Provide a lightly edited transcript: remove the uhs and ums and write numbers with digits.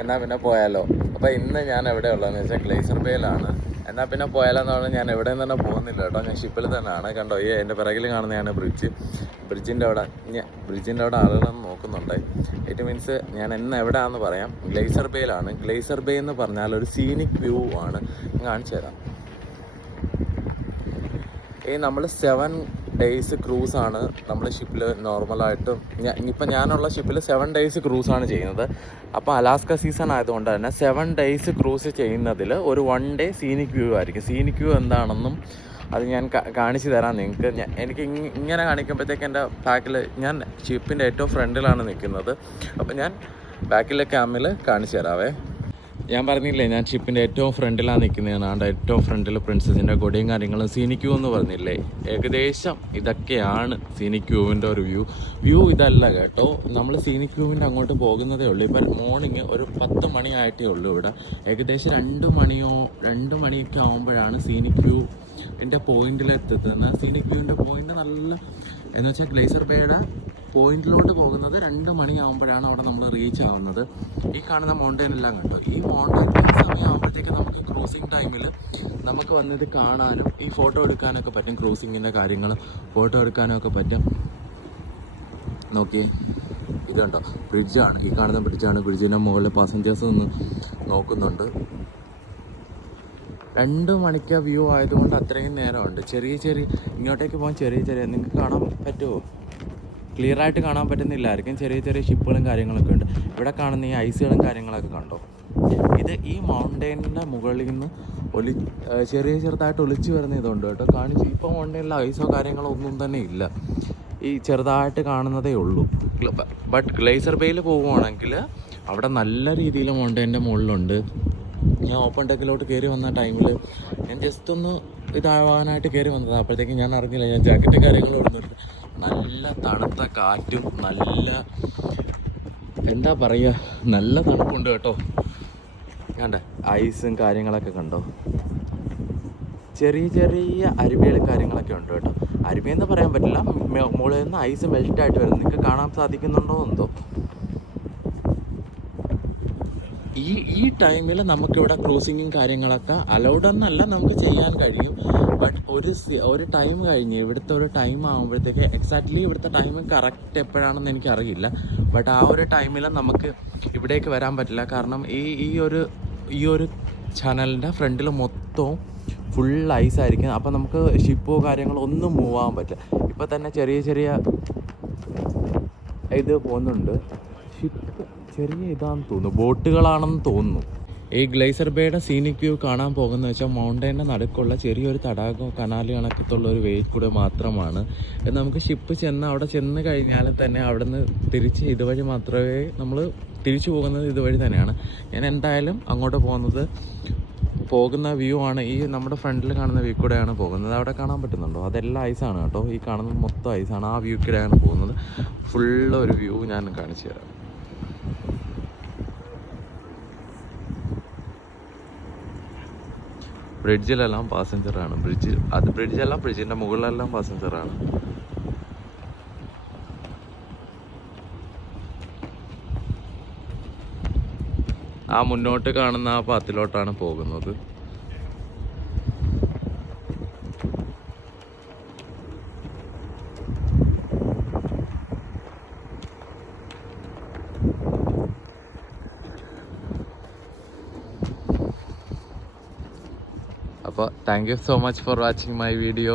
എന്നാൽ പിന്നെ പോയാലോ. അപ്പോൾ ഇന്ന് ഞാൻ എവിടെ ഉള്ളതെന്ന് വെച്ചാൽ ഗ്ലേസർ ബേയിലാണ്. എന്നാൽ പിന്നെ പോയാലോന്ന് പറഞ്ഞാൽ ഞാൻ എവിടെയും തന്നെ പോകുന്നില്ല കേട്ടോ. ഞാൻ ഷിപ്പിൽ തന്നെയാണ്. കണ്ടോ, ഈ എൻ്റെ പിറകിൽ കാണുന്നതാണ് ബ്രിഡ്ജിൻ്റെ അവിടെ ആളുകളൊന്നും നോക്കുന്നുണ്ട്. ഇറ്റ് മീൻസ് ഞാൻ ഇന്ന് എവിടെയാണെന്ന് പറയാം. ഗ്ലേസർ ബേയിലാണ്. ഗ്ലേസർ ബേ എന്ന് പറഞ്ഞാൽ ഒരു സീനിക് വ്യൂ ആണ്. ഞാൻ കാണിച്ചു തരാം. നമ്മൾ 7 days ക്രൂസാണ് നമ്മൾ ഷിപ്പിൽ നോർമലായിട്ടും. ഞാനുള്ള ഷിപ്പിൽ 7 days ക്രൂസാണ് ചെയ്യുന്നത്. അപ്പോൾ അലാസ്ക സീസൺ ആയതുകൊണ്ട് തന്നെ 7 days ക്രൂസ് ചെയ്യുന്നതിൽ ഒരു 1 day സീനിക് വ്യൂ ആയിരിക്കും. സീനിക് വ്യൂ എന്താണെന്നും അത് ഞാൻ കാണിച്ചു തരാം നിങ്ങൾക്ക്. എനിക്ക് ഇങ്ങനെ കാണിക്കുമ്പോഴത്തേക്ക് എൻ്റെ ബാക്കിൽ, ഞാൻ ഷിപ്പിൻ്റെ ഏറ്റവും ഫ്രണ്ടിലാണ് നിൽക്കുന്നത്. അപ്പോൾ ഞാൻ ബാക്കിലെ ക്യാമിൽ കാണിച്ചു തരാവേ. ഞാൻ പറഞ്ഞില്ലേ, ഞാൻ ഷിപ്പിൻ്റെ ഏറ്റവും ഫ്രണ്ടിലാണ് നിൽക്കുന്നതാണ്. ഏറ്റവും ഫ്രണ്ടിൽ പ്രിൻസസിൻ്റെ കൊടിയും കാര്യങ്ങളും സീനിക് വ്യൂ എന്ന് പറഞ്ഞില്ലേ, ഏകദേശം ഇതൊക്കെയാണ് സീനിക് വ്യൂവിൻ്റെ ഒരു വ്യൂ ഇതല്ല കേട്ടോ. നമ്മൾ സീനിക് വ്യൂവിൻ്റെ അങ്ങോട്ട് പോകുന്നതേ ഉള്ളൂ. ഇപ്പം മോർണിംഗ് ഒരു 10 മണി ആയിട്ടേ ഉള്ളൂ. ഇവിടെ ഏകദേശം 2 മണിയൊക്കെ ആകുമ്പോഴാണ് സീനിക് വ്യൂവിൻ്റെ പോയിന്റിലെത്തുന്നത്. സീനിക് വ്യൂവിൻ്റെ പോയിന്റ് നല്ല എന്ന് വെച്ചാൽ ഗ്ലേസർ ബേയുടെ പോയിന്റിലോട്ട് പോകുന്നത് 2 മണിയാകുമ്പോഴാണ് അവിടെ നമ്മൾ റീച്ച് ആവുന്നത്. ഈ കാണുന്ന മൗണ്ടൈൻ എല്ലാം കണ്ടോ, ഈ മൗണ്ടൈൻ സമയമാകുമ്പോഴത്തേക്ക് നമുക്ക് ക്രൂസിങ് ടൈമിൽ നമുക്ക് വന്നത് കാണാനും ഈ ഫോട്ടോ എടുക്കാനൊക്കെ പറ്റും. ക്രൂസിങ്ങിൻ്റെ കാര്യങ്ങൾ ഫോട്ടോ എടുക്കാനും ഒക്കെ പറ്റും. നോക്കിയേ, ഇതുണ്ടോ ബ്രിഡ്ജാണ്, ഈ കാണുന്ന ബ്രിഡ്ജാണ്. ബ്രിഡ്ജിൻ്റെ മുകളിൽ പാസഞ്ചേഴ്സ് നിന്ന് നോക്കുന്നുണ്ട്. 2 മണിക്ക് വ്യൂ ആയതുകൊണ്ട് അത്രയും നേരമുണ്ട്. ഇങ്ങോട്ടേക്ക് പോകാൻ ചെറിയ നിങ്ങൾക്ക് കാണാൻ പറ്റുമോ? ക്ലിയർ ആയിട്ട് കാണാൻ പറ്റുന്നില്ലായിരിക്കും. ചെറിയ ഷിപ്പുകളും കാര്യങ്ങളൊക്കെ ഉണ്ട്. ഇവിടെ കാണുന്ന ഈ ഐസുകളും കാര്യങ്ങളൊക്കെ കണ്ടോ. ഇത് ഈ മൗണ്ടൈനിൻ്റെ മുകളിൽ നിന്ന് ചെറുതായിട്ട് ഒലിച്ചു വരുന്ന ഇതുണ്ട് കേട്ടോ. കാണിച്ചു ഇപ്പോൾ മൗണ്ടൈനിൽ ഐസോ കാര്യങ്ങളോ ഒന്നും തന്നെ ഇല്ല. ഈ ചെറുതായിട്ട് കാണുന്നതേ ഉള്ളൂ. ബട്ട് ഗ്ലേസർ ബേയിൽ പോവുകയാണെങ്കിൽ അവിടെ നല്ല രീതിയിൽ മൗണ്ടൈനിൻ്റെ മുകളിലുണ്ട്. ഞാൻ ഓപ്പൺ ഡെക്കിലോട്ട് കയറി വന്ന ടൈമിൽ ഞാൻ ജസ്റ്റ് ഒന്ന് ഇതാവാനായിട്ട് കയറി വന്നത്. അപ്പോഴത്തേക്കും ഞാൻ അറിഞ്ഞില്ല, ഞാൻ ജാക്കറ്റ് കാര്യങ്ങളും ഇടുന്നുണ്ട്. നല്ല തണുത്ത കാറ്റും നല്ല എന്താ പറയുക, നല്ല തണുപ്പുണ്ട് കേട്ടോ. കണ്ടേ, ഐസും കാര്യങ്ങളൊക്കെ കണ്ടോ. ചെറിയ അരുവികളും കാര്യങ്ങളൊക്കെ ഉണ്ട് കേട്ടോ. അരുവിയെന്ന് പറയാൻ പറ്റില്ല, മുകളിൽ നിന്ന് ഐസ് മെൽറ്റായിട്ട് വരുന്നത് നിങ്ങൾക്ക് കാണാൻ സാധിക്കുന്നുണ്ടോ എന്തോ. ഈ ടൈമിൽ നമുക്കിവിടെ ക്രൂസിങ്ങും കാര്യങ്ങളൊക്കെ അലൗഡ് എന്നല്ല, നമുക്ക് ചെയ്യാൻ കഴിയും. ബട്ട് ഒരു ടൈം കഴിഞ്ഞ്, ഇവിടുത്തെ ഒരു ടൈം ആകുമ്പോഴത്തേക്ക്, എക്സാക്ട്ലി ഇവിടുത്തെ ടൈം കറക്റ്റ് എപ്പോഴാണെന്ന് എനിക്കറിയില്ല. ബട്ട് ആ ഒരു ടൈമിൽ നമുക്ക് ഇവിടേക്ക് വരാൻ പറ്റില്ല. കാരണം ഈ ഒരു ചാനലിൻ്റെ ഫ്രണ്ടിൽ മൊത്തവും ഫുൾ ഐസായിരിക്കും. അപ്പോൾ നമുക്ക് ഷിപ്പോ കാര്യങ്ങളോ ഒന്നും മൂവ് ആകാൻ പറ്റില്ല. ഇപ്പോൾ തന്നെ ചെറിയ ഇത് പോകുന്നുണ്ട്. ഷിപ്പ് ഇതാണെന്ന് തോന്നുന്നു, ബോട്ടുകളാണെന്ന് തോന്നുന്നു. ഈ ഗ്ലേസർ ബേയുടെ സീനിക് വ്യൂ കാണാൻ പോകുന്നത് വെച്ചാൽ മൗണ്ടൈൻ്റെ നടുക്കുള്ള ചെറിയൊരു തടാകവും കനാല് കണക്കത്തുള്ള ഒരു വേ കൂടെ മാത്രമാണ്. നമുക്ക് ഷിപ്പ് അവിടെ ചെന്ന് കഴിഞ്ഞാൽ തന്നെ അവിടെ നിന്ന് തിരിച്ച് ഇതുവഴി മാത്രമേ നമ്മൾ തിരിച്ചു പോകുന്നത്. ഇതുവഴി തന്നെയാണ്. ഞാൻ എന്തായാലും അങ്ങോട്ട് പോകുന്ന വ്യൂ ആണ്. ഈ നമ്മുടെ ഫ്രണ്ടിൽ കാണുന്ന വ്യൂ കൂടെയാണ് പോകുന്നത്. അവിടെ കാണാൻ പറ്റുന്നുണ്ടോ, അതെല്ലാം ഐസാണ് കേട്ടോ. ഈ കാണുന്നത് മൊത്തം ഐസാണ്. ആ വ്യൂ കൂടെയാണ് പോകുന്നത്. ഫുള്ള് ഒരു വ്യൂ ഞാൻ കാണിച്ചു തരാം. ബ്രിഡ്ജിലെല്ലാം പാസഞ്ചറാണ്. ബ്രിഡ്ജെല്ലാം ബ്രിഡ്ജിൻ്റെ മുകളിലെല്ലാം പാസഞ്ചറാണ്. ആ മുന്നോട്ട് കാണുന്ന ആ പാത്തിലോട്ടാണ് പോകുന്നത്. അപ്പോൾ thank you so much for watching my video.